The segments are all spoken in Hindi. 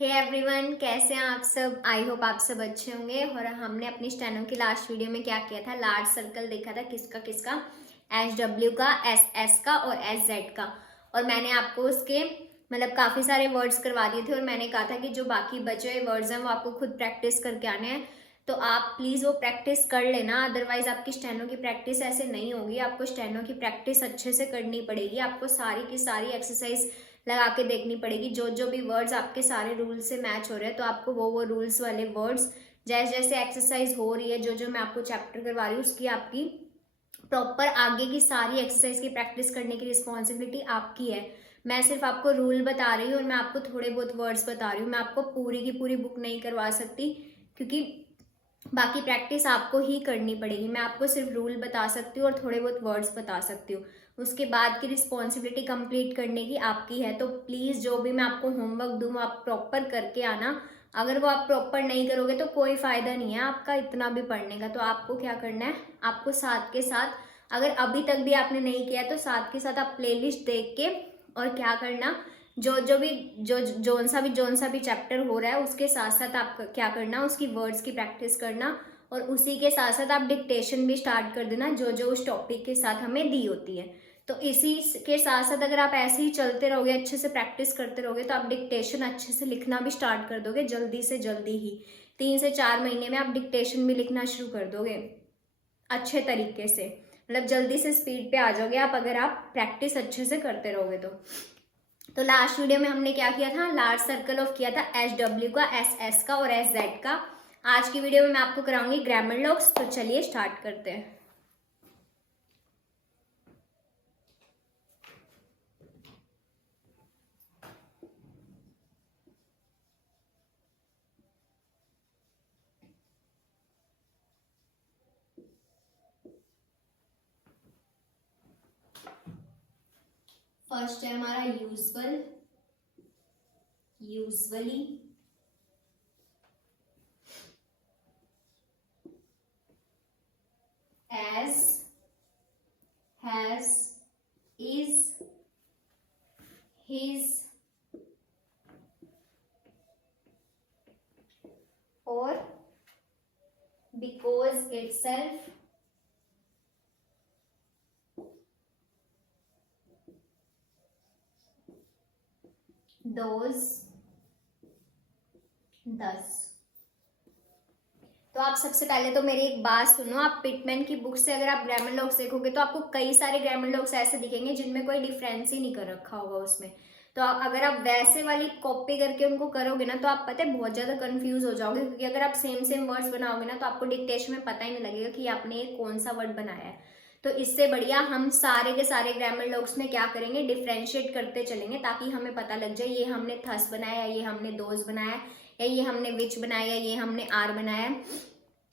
हे एवरीवन, कैसे हैं आप सब। आई होप आप सब अच्छे होंगे। और हमने अपनी स्टेनो की लास्ट वीडियो में क्या किया था, लार्ज सर्कल देखा था किसका किसका, HW का, SS का और SZ का। और मैंने आपको उसके मतलब काफ़ी सारे वर्ड्स करवा दिए थे और मैंने कहा था कि जो बाकी बचे हुए वर्ड्स हैं वो आपको खुद प्रैक्टिस करके आने हैं। तो आप प्लीज़ वो प्रैक्टिस कर लेना, अदरवाइज आपकी स्टेनो की प्रैक्टिस ऐसे नहीं होगी। आपको स्टेनो की प्रैक्टिस अच्छे से करनी पड़ेगी। आपको सारी की सारी एक्सरसाइज लगा के देखनी पड़ेगी, जो जो भी वर्ड्स आपके सारे रूल्स से मैच हो रहे हैं तो आपको वो रूल्स वाले वर्ड्स, जैसे जैसे एक्सरसाइज हो रही है, जो जो मैं आपको चैप्टर करवा रही हूँ उसकी आपकी प्रॉपर आगे की सारी एक्सरसाइज की प्रैक्टिस करने की रिस्पॉन्सिबिलिटी आपकी है। मैं सिर्फ आपको रूल बता रही हूँ और मैं आपको थोड़े बहुत वर्ड्स बता रही हूँ। मैं आपको पूरी की पूरी बुक नहीं करवा सकती क्योंकि बाकी प्रैक्टिस आपको ही करनी पड़ेगी। मैं आपको सिर्फ रूल बता सकती हूँ और थोड़े बहुत वर्ड्स बता सकती हूँ। उसके बाद की रिस्पॉन्सिबिलिटी कंप्लीट करने की आपकी है। तो प्लीज़ जो भी मैं आपको होमवर्क दूँ आप प्रॉपर करके आना। अगर वो आप प्रॉपर नहीं करोगे तो कोई फ़ायदा नहीं है आपका इतना भी पढ़ने का। तो आपको क्या करना है, आपको साथ के साथ, अगर अभी तक भी आपने नहीं किया तो साथ के साथ आप प्लेलिस्ट देख के और क्या करना, जो जो भी जोन सा भी चैप्टर हो रहा है उसके साथ साथ आप क्या करना, उसकी वर्ड्स की प्रैक्टिस करना। और उसी के साथ साथ आप डिक्टेशन भी स्टार्ट कर देना, जो जो उस टॉपिक के साथ हमें दी होती है। तो इसी के साथ साथ अगर आप ऐसे ही चलते रहोगे, अच्छे से प्रैक्टिस करते रहोगे, तो आप डिक्टेशन अच्छे से लिखना भी स्टार्ट कर दोगे जल्दी से जल्दी ही। 3 से 4 महीने में आप डिक्टेशन भी लिखना शुरू कर दोगे अच्छे तरीके से, मतलब जल्दी से स्पीड पे आ जाओगे आप, अगर आप प्रैक्टिस अच्छे से करते रहोगे तो लास्ट वीडियो में हमने क्या किया था, लार्ज सर्कल ऑफ किया था HW का, SS का और SZ का। आज की वीडियो में मैं आपको कराऊंगी ग्रामर लॉक्स। तो चलिए स्टार्ट करते हैं। फर्स्ट है हमारा usual, usually, as, has, is, his और बिकॉज इटसेल्फ, दोज, दस। तो आप सबसे पहले तो मेरी एक बात सुनो, आप पिटमैन की बुक से अगर आप ग्रामर लॉक्स देखोगे तो आपको कई सारे ग्रामर लॉक्स ऐसे दिखेंगे जिनमें कोई डिफरेंस ही नहीं कर रखा होगा उसमें। तो अगर आप वैसे वाली कॉपी करके उनको करोगे ना तो आप पता है बहुत ज्यादा कंफ्यूज हो जाओगे, क्योंकि अगर आप सेम सेम वर्ड्स बनाओगे ना तो आपको डिक्टेशन में पता ही नहीं लगेगा कि आपने ये कौन सा वर्ड बनाया है। तो इससे बढ़िया हम सारे के सारे ग्रामर लॉक्स में क्या करेंगे, डिफ्रेंशिएट करते चलेंगे ताकि हमें पता लग जाए ये हमने थस बनाया, ये हमने दोज बनाया, या ये हमने विच बनाया, ये हमने आर बनाया,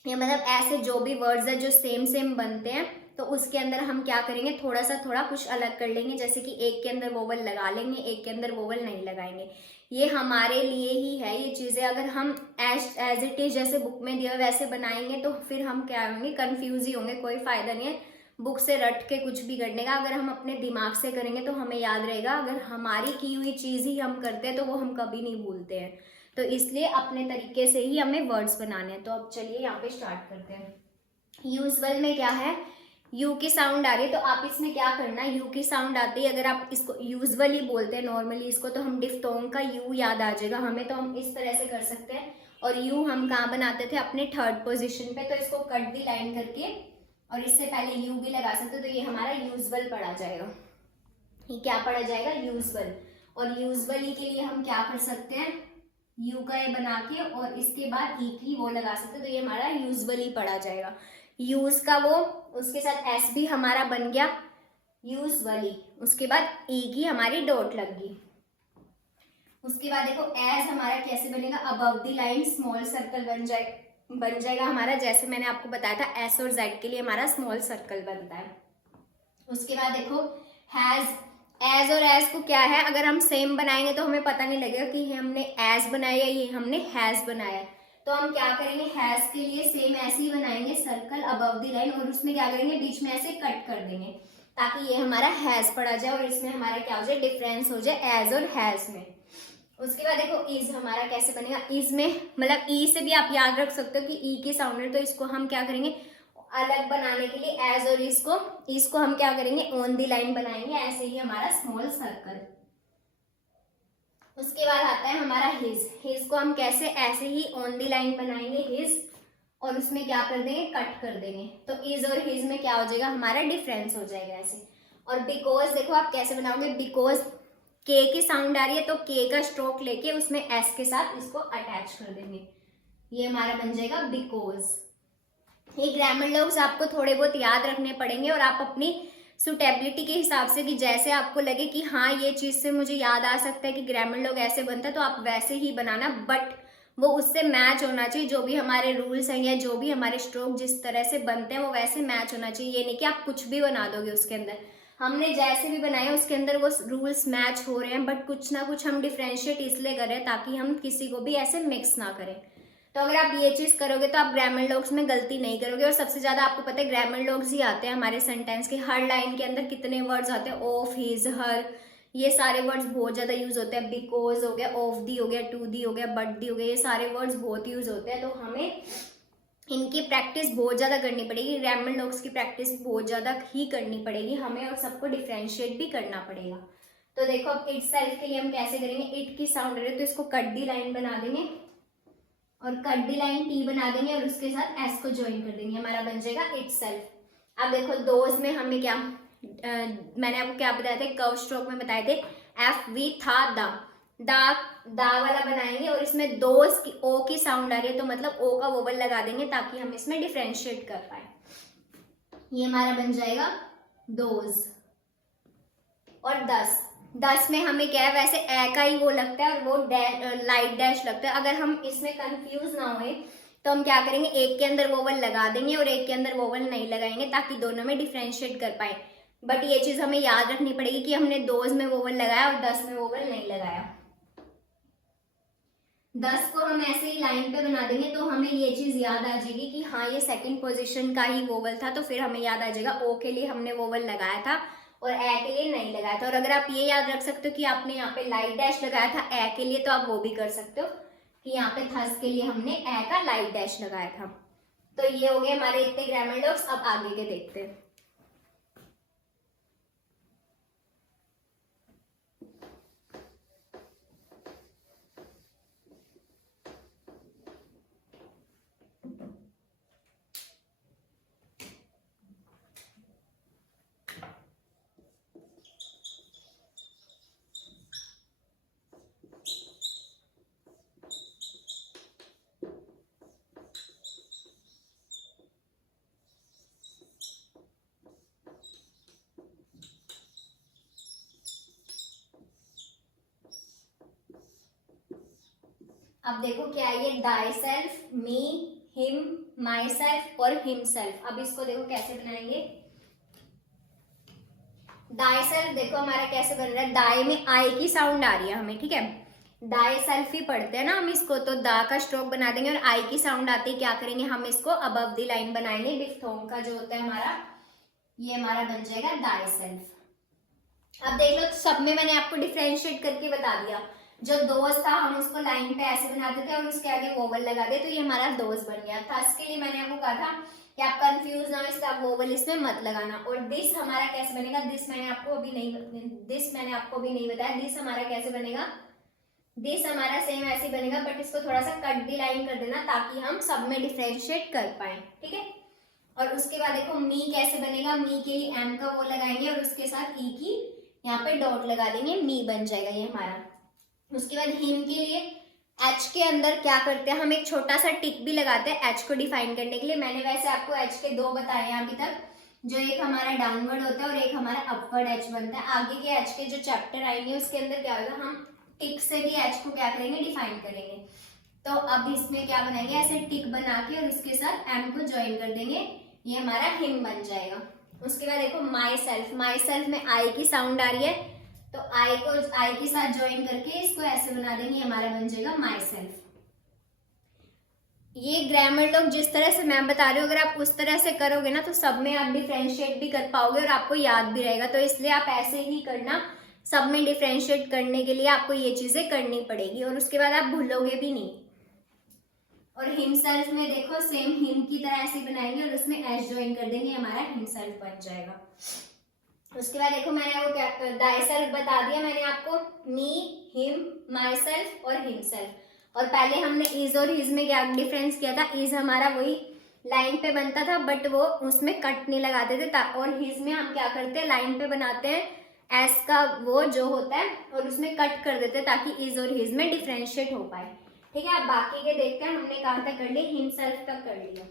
या मतलब ऐसे जो भी वर्ड्स है जो सेम सेम बनते हैं तो उसके अंदर हम क्या करेंगे, थोड़ा कुछ अलग कर लेंगे। जैसे कि एक के अंदर वोवल लगा लेंगे, एक के अंदर वोवल नहीं लगाएंगे। ये हमारे लिए ही है ये चीज़ें। अगर हम एज इट इज जैसे बुक में दिया वैसे बनाएंगे तो फिर हम क्या होंगे, कंफ्यूज ही होंगे। कोई फायदा नहीं है बुक से रट के कुछ भी करने का। अगर हम अपने दिमाग से करेंगे तो हमें याद रहेगा। अगर हमारी की हुई चीज़ ही हम करते हैं तो वो हम कभी नहीं भूलते हैं। तो इसलिए अपने तरीके से ही हमें वर्ड्स बनाने हैं। तो अब चलिए यहाँ पे स्टार्ट करते हैं। यूजुअल में क्या है, यू की साउंड आ रही है तो आप इसमें क्या करना है, यू की साउंड आती है, अगर आप इसको यूजुअली बोलते हैं नॉर्मली इसको तो हम डिफ्थोंग का यू याद आ जाएगा हमें, तो हम इस तरह से कर सकते हैं। और यू हम कहाँ बनाते थे, अपने थर्ड पोजिशन पे। तो इसको कट दी लाइन करके और इससे पहले यू भी लगा सकते, तो ये हमारा यूजुअल पढ़ा जाएगा। ये क्या पढ़ा जाएगा, यूजुअल। और यूजुअली के लिए हम क्या कर सकते हैं, यू का ये बना के और इसके बाद ई की वो लगा सकते, तो ये हमारा यूजुअली पढ़ा जाएगा। यूज का वो, उसके साथ एस भी हमारा बन गया यूजुअली। उसके बाद ई की हमारी डॉट लग गई। उसके बाद देखो एज हमारा कैसे बनेगा, above the line small circle बन जाएगा हमारा, जैसे मैंने आपको बताया था एस और जेड के लिए हमारा स्मॉल सर्कल बनता है। उसके बाद देखो हैज, एज और एज को क्या है, अगर हम सेम बनाएंगे तो हमें पता नहीं लगेगा कि हमने एज बनाया या ये हमने हैज बनाया। तो हम क्या करेंगे, हैज के लिए सेम ऐसे ही बनाएंगे सर्कल अबव द लाइन, और उसमें क्या करेंगे, बीच में ऐसे कट कर देंगे ताकि ये हमारा हैज पड़ा जाए और इसमें हमारा क्या हो जाए, डिफरेंस हो जाए एज और हैज में। उसके बाद देखो इज हमारा कैसे बनेगा, इज में मतलब ई से भी आप याद रख सकते हो कि ई की साउंड है, तो इसको हम क्या करेंगे अलग बनाने के लिए एज और इसको हम क्या करेंगे ऑन दी लाइन बनाएंगे, ऐसे ही हमारा स्मॉल सर्कल। उसके बाद आता है हमारा हिज को हम कैसे ऐसे ही ऑन दी लाइन बनाएंगे हिज, और उसमें क्या कर देंगे कट कर देंगे, तो इज और हिज में क्या हो जाएगा हमारा डिफरेंस हो जाएगा ऐसे। और बिकॉज देखो आप कैसे बनाओगे, बिकॉज के की साउंड आ रही है तो के का स्ट्रोक लेके उसमें एस के साथ इसको अटैच कर देंगे, ये हमारा बन जाएगा बिकॉज। ये ग्रामर लॉग्स आपको थोड़े बहुत याद रखने पड़ेंगे और आप अपनी सुटेबिलिटी के हिसाब से कि जैसे आपको लगे कि हाँ ये चीज़ से मुझे याद आ सकता है कि ग्रामर लॉग ऐसे बनता है तो आप वैसे ही बनाना, बट वो उससे मैच होना चाहिए, जो भी हमारे रूल्स हैं या जो भी हमारे स्ट्रोक जिस तरह से बनते हैं वो वैसे मैच होना चाहिए। ये नहीं कि आप कुछ भी बना दोगे उसके अंदर, हमने जैसे भी बनाए उसके अंदर वो रूल्स मैच हो रहे हैं, बट कुछ ना कुछ हम डिफ्रेंशिएट इसलिए कर रहे हैं ताकि हम किसी को भी ऐसे मिक्स ना करें। तो अगर आप ये चीज़ करोगे तो आप ग्रामर लॉग्स में गलती नहीं करोगे। और सबसे ज़्यादा आपको पता है ग्रामर लॉग्स ही आते हैं हमारे सेंटेंस के, हर लाइन के अंदर कितने वर्ड्स आते हैं, ऑफ, हिज, हर, ये सारे वर्ड्स बहुत ज़्यादा यूज़ होते हैं, बिकॉज हो गया, ऑफ दी हो गया, टू दी हो गया, बट दी हो गया, ये सारे वर्ड्स बहुत यूज़ होते हैं। तो हमें इनकी प्रैक्टिस बहुत ज़्यादा करनी पड़ेगी, ग्रामर लॉग्स की प्रैक्टिस बहुत ज़्यादा ही करनी पड़ेगी हमें, और सबको डिफ्रेंशिएट भी करना पड़ेगा। तो देखो अब इट सेल्फ के लिए हम कैसे करेंगे, इट की साउंड रहे तो इसको कट दी लाइन बना देंगे और कट दी लाइन टी बना देंगे और उसके साथ एस को ज्वाइन कर देंगे, हमारा बन जाएगा इट सेल्फ। अब देखो दोज में हमें क्या मैंने आपको क्या बताया था, कर्व स्ट्रोक में बताए थे एफ वी था दा वाला बनाएंगे और इसमें दोज की ओ की साउंड आ रही है तो मतलब ओ का वोवल लगा देंगे ताकि हम इसमें डिफ्रेंशिएट कर पाए, ये हमारा बन जाएगा दोज। और 10 में हमें क्या है, वैसे ए का ही वो लगता है और वो लाइट डैश लगता है। अगर हम इसमें कंफ्यूज ना होए तो हम क्या करेंगे, एक के अंदर वोवल लगा देंगे और एक के अंदर वोवल नहीं लगाएंगे ताकि दोनों में डिफ्रेंशिएट कर पाए। बट ये चीज़ हमें याद रखनी पड़ेगी कि हमने दोज में वोवल लगाया और 10 में वोवल नहीं लगाया। 10 को हम ऐसे ही लाइन पे बना देंगे तो हमें ये चीज़ याद आ जाएगी कि हाँ ये सेकंड पोजीशन का ही वोवल था, तो फिर हमें याद आ जाएगा ओ के लिए हमने वोवल लगाया था और ए के लिए नहीं लगाया था। और अगर आप ये याद रख सकते हो कि आपने यहाँ पे लाइट डैश लगाया था ए के लिए, तो आप वो भी कर सकते हो कि यहाँ पे थस के लिए हमने ए का लाइट डैश लगाया था। तो ये हो गए हमारे इतने ग्रामर लॉग्स। अब आगे के देखते हैं। अब देखो क्या है ये, thyself, me, him, myself और हिम सेल्फ। अब इसको देखो कैसे बनाएंगे। डाई सेल्फ देखो हमारा कैसे बन रहा है, डाई में आई की साउंड आ रही है हमें, ठीक है, डाई सेल्फ ही पढ़ते हैं ना हम इसको, तो दा का स्ट्रोक बना देंगे और आई की साउंड आती है क्या करेंगे हम इसको अबव दी लाइन बनाएंगे, डिफ्थोंग का जो होता है हमारा, ये हमारा बन जाएगा डाई सेल्फ। अब देख लो सब में मैंने आपको डिफ्रेंशिएट करके बता दिया। जो दोस्त था हम उसको लाइन पे ऐसे बनाते थे और उसके आगे वोवल लगा दे तो ये हमारा दोस्त बन गया था। इसके लिए मैंने आपको कहा था कि आप कंफ्यूज ना हो, इसका वोवल इसमें मत लगाना। और दिस हमारा कैसे बनेगा, दिस मैंने आपको अभी नहीं बताया। दिस हमारा कैसे बनेगा, दिस हमारा सेम ऐसे बनेगा बट इसको थोड़ा सा कट दी लाइन कर देना ताकि हम सब में डिफ्रेंशिएट कर पाए, ठीक है। और उसके बाद देखो मी कैसे बनेगा, मी के लिए एम का वो लगाएंगे और उसके साथ ई की यहाँ पे डॉट लगा देंगे, मी बन जाएगा ये हमारा। उसके बाद हिम के लिए एच के अंदर क्या करते हैं हम, एक छोटा सा टिक भी लगाते हैं एच को डिफाइन करने के लिए। मैंने वैसे आपको एच के दो बताए हैं अभी तक, जो एक हमारा डाउनवर्ड होता है और एक हमारा अपवर्ड एच बनता है। आगे के एच के जो चैप्टर आएंगे उसके अंदर क्या होगा, हम टिक से भी एच को क्या करेंगे डिफाइन करेंगे। तो अब इसमें क्या बनाएंगे, ऐसे टिक बना के और उसके साथ एम को ज्वाइन कर देंगे, ये हमारा हिम बन जाएगा। उसके बाद देखो माई सेल्फ में आई की साउंड आ रही है तो आई को आई के साथ ज्वाइन करके इसको ऐसे बना देंगे, हमारा बन जाएगा माई सेल्फ। ये ग्रामर लॉग जिस तरह से मैं बता रही हूँ अगर आप उस तरह से करोगे ना तो सब में आप डिफ्रेंशिएट भी कर पाओगे और आपको याद भी रहेगा। तो इसलिए आप ऐसे ही करना, सब में डिफ्रेंशिएट करने के लिए आपको ये चीजें करनी पड़ेगी और उसके बाद आप भूलोगे भी नहीं। और हिमसेल्फ में देखो सेम हिम की तरह ऐसे बनाएंगे और उसमें एस ज्वाइन कर देंगे, हमारा हिमसेल्फ बन जाएगा। उसके बाद देखो मैंने वो क्या दाईसेल्फ बता दिया मैंने आपको, मी, हिम, माई सेल्फ और हिमसेल्फ। और पहले हमने इज और हिज में क्या डिफरेंस किया था, इज हमारा वही लाइन पे बनता था बट वो उसमें कट नहीं लगाते थे, और हिज में हम क्या करते हैं लाइन पे बनाते हैं एस का वो जो होता है और उसमें कट कर देते हैं ताकि इज और हिज में डिफ्रेंशिएट हो पाए। ठीक है, अब बाकी के देखते हैं, हमने कहाँ तक कर लिया, हिमसेल्फ तक कर लिया।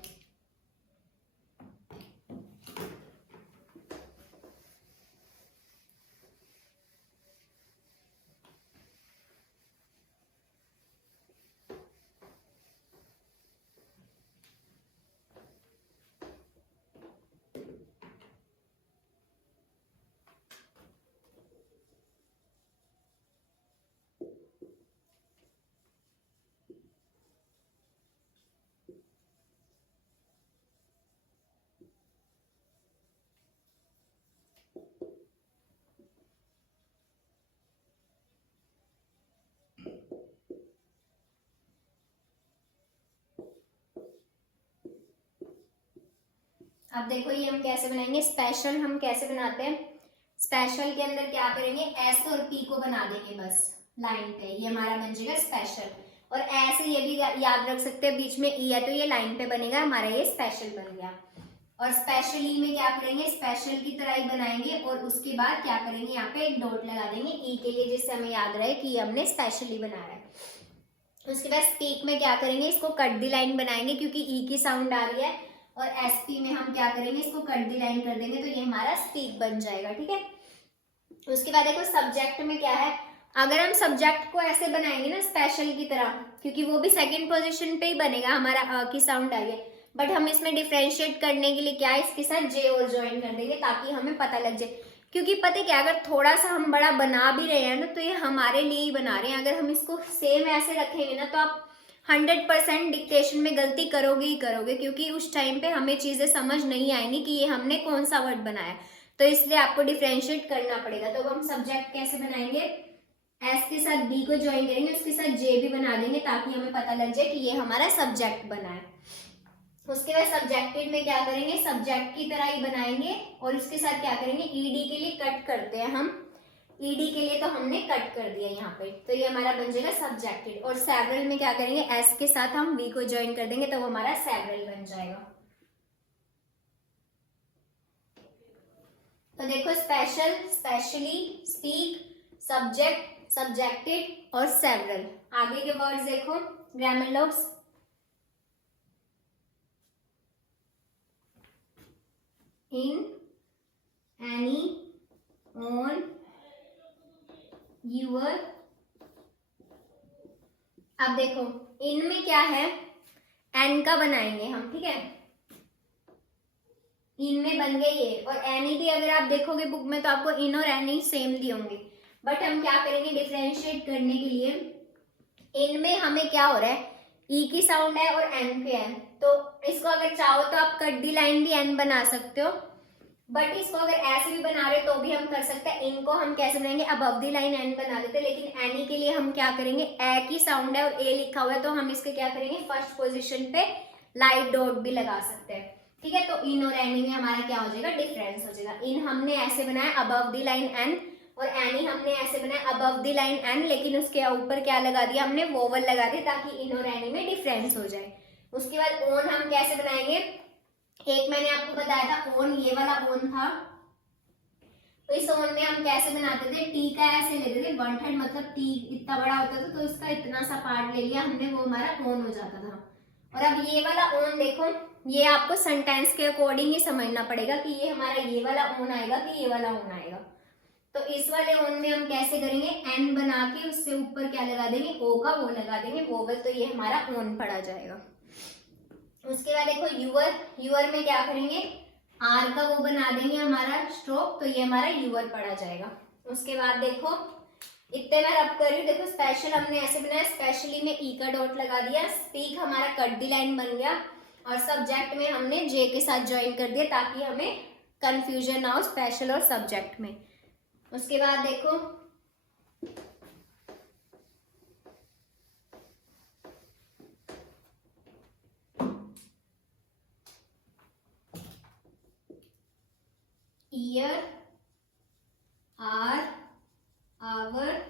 अब देखो ये हम कैसे बनाएंगे, स्पेशल हम कैसे बनाते हैं, स्पेशल के अंदर क्या करेंगे, एस और पी को बना देंगे बस लाइन पे, ये हमारा बन जाएगा स्पेशल। और ऐसे ये भी याद रख सकते हैं बीच में ई है तो ये लाइन पे बनेगा हमारा, ये स्पेशल बन गया। और स्पेशली में क्या करेंगे, स्पेशल की तरह ही बनाएंगे और उसके बाद क्या करेंगे, यहाँ पे एक डॉट लगा देंगे ई के लिए, जिससे हमें याद रहे कि हमने स्पेशली बनाया है। उसके बाद स्पीक में क्या करेंगे, इसको कट दी लाइन बनाएंगे क्योंकि ई की साउंड आ रही है, और एसपी में हम क्या करेंगे, इसको कट दी लाइन कर देंगे तो ये हमारा स्पीक बन जाएगा। ठीक है, उसके बाद देखो सब्जेक्ट में क्या है, अगर हम सब्जेक्ट को ऐसे बनाएंगे ना स्पेशल की तरह, क्योंकि वो भी सेकंड पोजीशन पे ही बनेगा, हमारा की साउंड आ गई, बट हम इसमें डिफ्रेंशिएट करने के लिए क्या है, इसके साथ जे और ज्वाइन कर देंगे ताकि हमें पता लग जाए। क्योंकि पता क्या, अगर थोड़ा सा हम बड़ा बना भी रहे हैं ना तो ये हमारे लिए ही बना रहे हैं, अगर हम इसको सेम ऐसे रखेंगे ना तो आप 100% डिक्टेशन में गलती करोगे ही करोगे, क्योंकि उस टाइम पे हमें चीजें समझ नहीं आएंगी कि ये हमने कौन सा वर्ड बनाया, तो इसलिए आपको डिफ्रेंशिएट करना पड़ेगा। तो अब हम सब्जेक्ट कैसे बनाएंगे, एस के साथ बी को ज्वाइन करेंगे, उसके साथ जे भी बना देंगे ताकि हमें पता लग जाए कि ये हमारा सब्जेक्ट बना है। उसके बाद सब्जेक्टिव में क्या करेंगे, सब्जेक्ट की तरह ही बनाएंगे और उसके साथ क्या करेंगे, ईडी के लिए कट करते हैं हम, ईडी के लिए तो हमने कट कर दिया यहाँ पे, तो ये हमारा बन जाएगा सब्जेक्टिव। और सेवरल में क्या करेंगे, एस के साथ हम बी को ज्वाइन कर देंगे तो वो हमारा सेवरल बन जाएगा। तो देखो special, specially, speak, subject, subjective और सेवरल। आगे के वर्ड्स देखो, grammar logs, in, any, on, your. अब देखो इन में क्या है, एन का बनाएंगे हम, ठीक है, इन में बन गए ये, और एनी भी अगर आप देखोगे बुक में तो आपको इन और एनी सेम दिए होंगे, बट हम क्या करेंगे डिफरेंशिएट करने के लिए, इन में हमें क्या हो रहा है, ई की साउंड है और एन पे है, तो इसको अगर चाहो तो आप कट दी लाइन भी एन बना सकते हो, बट इसको अगर ऐसे भी बना रहे तो भी हम कर सकते हैं। इनको हम कैसे बनाएंगे, अबव दी लाइन एन बना देते हैं, लेकिन एनी के लिए हम क्या करेंगे, ए की साउंड है और ए लिखा हुआ है तो हम इसके क्या करेंगे, फर्स्ट पोजीशन पे लाइट डॉट भी लगा सकते हैं। ठीक है, तो इन और एनी में हमारा क्या हो जाएगा, डिफरेंस हो जाएगा। इन हमने ऐसे बनाया अबव दी लाइन एन, और एनी हमने ऐसे बनाया अबव दी लाइन एन, लेकिन उसके ऊपर क्या लगा दिया हमने, वोवल लगा दी ताकि इन और एनी में डिफरेंस हो जाए। उसके बाद ओन हम कैसे बनाएंगे, एक मैंने आपको बताया था ओन, ये वाला ओन था, तो इस ओन में हम कैसे बनाते थे, टी का ऐसे लेते थे 1/3, मतलब टी इतना बड़ा होता था तो इसका इतना सा पार्ट ले लिया हमने, वो हमारा ओन हो जाता था। और अब ये वाला ओन देखो, ये आपको सेंटेंस के अकॉर्डिंग ही समझना पड़ेगा कि ये हमारा ये वाला ओन आएगा कि ये वाला ओन आएगा। तो इस वाले ओन में हम कैसे करेंगे, एन बना के उससे ऊपर क्या लगा देंगे, ओ का वो लगा देंगे वोवल, तो ये हमारा ओन पड़ा जाएगा। उसके बाद देखो यूअर, यूअर में क्या करेंगे, आर का वो बना देंगे हमारा स्ट्रोक, तो ये हमारा यूअर पड़ा जाएगा। उसके बाद देखो इतने मैं रब कर रही हूँ, देखो स्पेशल हमने ऐसे बनाया, स्पेशली में ई का डॉट लगा दिया, स्पीक हमारा कट दी लाइन बन गया, और सब्जेक्ट में हमने जे के साथ ज्वाइन कर दिया ताकि हमें कंफ्यूजन ना हो स्पेशल और सब्जेक्ट में। उसके बाद देखो ईयर, आर, आवर,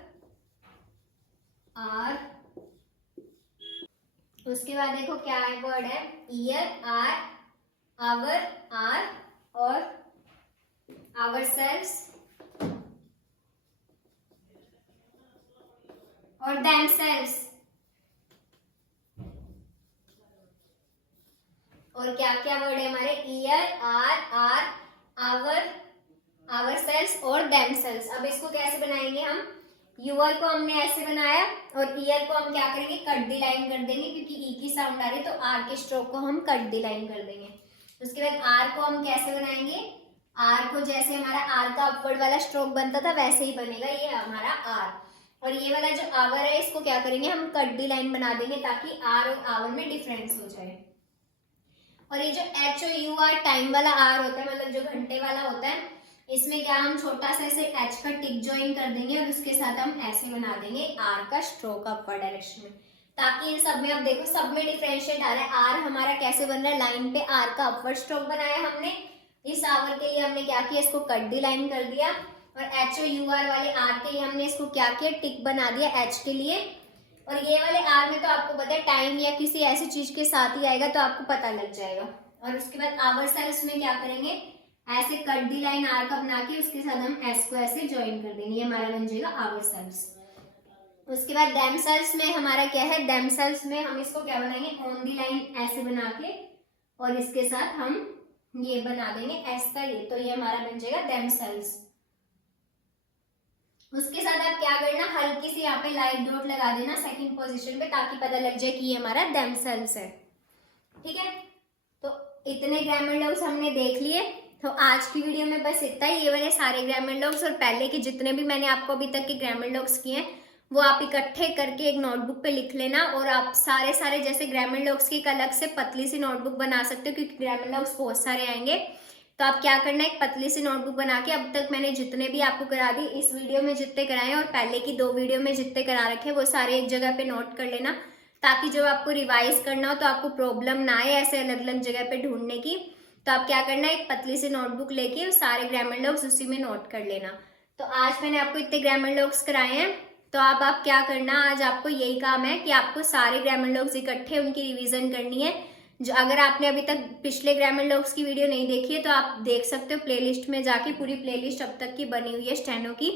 आर। उसके बाद देखो क्या है, वर्ड है ईयर, आर, आवर, आर और आवर सेल्स और देम सेल्स। और क्या क्या वर्ड है हमारे, year, are, our, ourselves और देम सेल्स। अब इसको कैसे बनाएंगे हम, यूआर को हमने ऐसे बनाया और ईयर को हम क्या करेंगे, कट दी लाइन कर देंगे, क्योंकि ई की साउंड आ रही है तो आर के स्ट्रोक को हम कट दी लाइन कर देंगे। उसके बाद आर को हम कैसे बनाएंगे, आर को जैसे हमारा आर का अपवर्ड वाला स्ट्रोक बनता था वैसे ही बनेगा ये हमारा आर। और ये वाला जो आवर है इसको क्या करेंगे, हम कट दी लाइन बना देंगे ताकि आर और आवर में डिफरेंस हो जाए। और ये जो H O U R time वाला आर होता है, मतलब जो घंटे वाला होता है, इसमें क्या हम छोटा सा ऐसे एच का टिक ज्वाइन कर देंगे और उसके साथ हम ऐसे बना देंगे आर का स्ट्रोक अपर डायरेक्शन में, ताकि इन सब में अब देखो सब में डिफरेंशिएट आ रहा है। आर हमारा कैसे बन रहा है, लाइन पे आर का अपवर्ड स्ट्रोक बनाया हमने, इस आवर के लिए हमने क्या किया, इसको कट दी लाइन कर दिया। और एच ओ यू आर वाले आर के लिए हमने इसको क्या किया, टिक बना दिया एच के लिए। और ये वाले आर में तो आपको पता है टाइम या किसी ऐसी चीज के साथ ही आएगा तो आपको पता लग जाएगा। और उसके बाद आवर सेल्स में क्या करेंगे, ऐसे कट दी लाइन आर का बना के उसके साथ हम एस को ऐसे ज्वाइन कर देंगे, ये हमारा बन जाएगा आवर सेल्स। उसके बाद डेम सेल्स में हमारा क्या है, डेम सेल्स में हम इसको क्या बनाएंगे, ऑन दी लाइन ऐसे बना के और इसके साथ हम ये बना देंगे एस का ये, तो ये हमारा बन जाएगा डेम सेल्स। उसके साथ आप क्या करना, हल्की सी यहाँ पे लाइट डॉट लगा देना सेकंड पोजीशन पे, ताकि पता लग जाए कि ये हमारा डेम सेल्स है। ठीक है, तो इतने ग्रामर लॉग्स हमने देख लिए। तो आज की वीडियो में बस इतना ही, ये वाले सारे ग्रामर लॉग्स और पहले के जितने भी मैंने आपको अभी तक के ग्रामर लॉग्स किए हैं वो आप इकट्ठे करके एक नोटबुक पे लिख लेना। और आप सारे जैसे ग्रामर लॉग्स की एक अलग से पतली सी नोटबुक बना सकते हो, क्योंकि ग्रामर लॉग्स बहुत सारे आएंगे। तो आप क्या करना है, एक पतली सी नोटबुक बना के, अब तक मैंने जितने भी आपको करा दी, इस वीडियो में जितने कराए और पहले की 2 वीडियो में जितने करा रखे वो सारे एक जगह पे नोट कर लेना, ताकि जब आपको रिवाइज करना हो तो आपको प्रॉब्लम ना आए ऐसे अलग अलग जगह पे ढूंढने की। तो आप क्या करना है, एक पतली सी नोटबुक लेके सारे ग्रामर लॉग्स उसी में नोट कर लेना। तो आज मैंने आपको इतने ग्रामर लॉग्स कराए हैं, तो आप क्या करना, आज आपको यही काम है कि आपको सारे ग्रामर लॉग्स इकट्ठे उनकी रिवीजन करनी है। जो अगर आपने अभी तक पिछले ग्रामर लॉग्स की वीडियो नहीं देखी है तो आप देख सकते हो प्लेलिस्ट में जाके, पूरी प्लेलिस्ट अब तक की बनी हुई है स्टेनो की।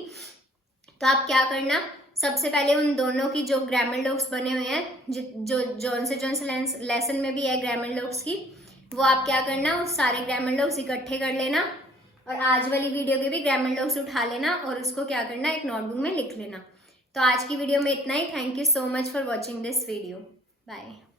तो आप क्या करना, सबसे पहले उन दोनों की जो ग्रामर लॉग्स बने हुए हैं, जो जौन से लेसन में भी है ग्रामर लॉग्स की, वो आप क्या करना, उस सारे ग्रामर लॉग्स इकट्ठे कर लेना और आज वाली वीडियो के भी ग्रामर लॉग्स उठा लेना और उसको क्या करना, एक नोटबुक में लिख लेना। तो आज की वीडियो में इतना ही। Thank you so much for watching this video. Bye.